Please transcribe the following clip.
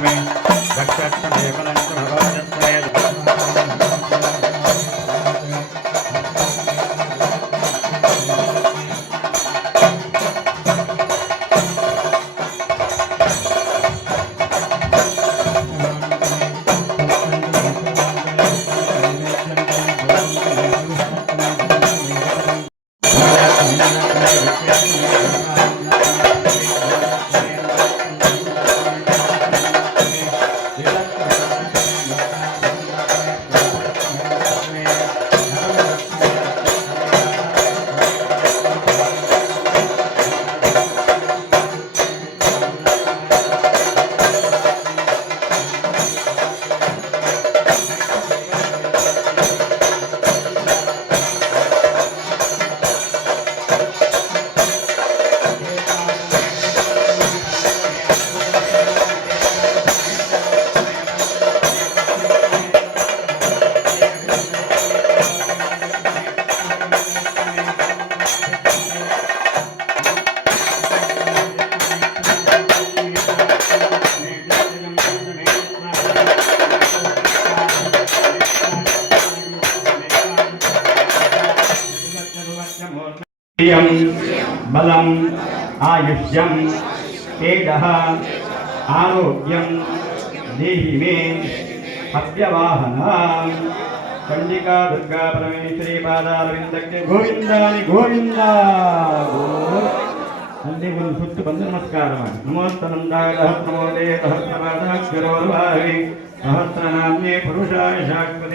मे रक्षाक्षमे फलञ्च भगवदस्मे बलम आयुष्यम तेजः आरोग्यम देहि मे अव्यवाहनम् चंडिका दुर्गा परमेश्वरी पादारविंदಕ್ಕೆ ಗೋವಿಂದಾನಿ ಗೋವಿಂದ ಅಲ್ಲಿ ಒಂದು ಸುತ್ತು ಬಂದು ನಮಸ್ಕಾರ ಮಾಡಿ ನಮೋಸ್ತನಂದಾಯ ಸಹಸ್ರಮೋದೇ ಸಹಸ್ರಪಾದಾಕ್ಷರೋರ್ವಾಹಿ ಸಹಸ್ರನಾಮ್ಯೇ ಪುರುಷಾಯ ಶಾಶ್ವತೆ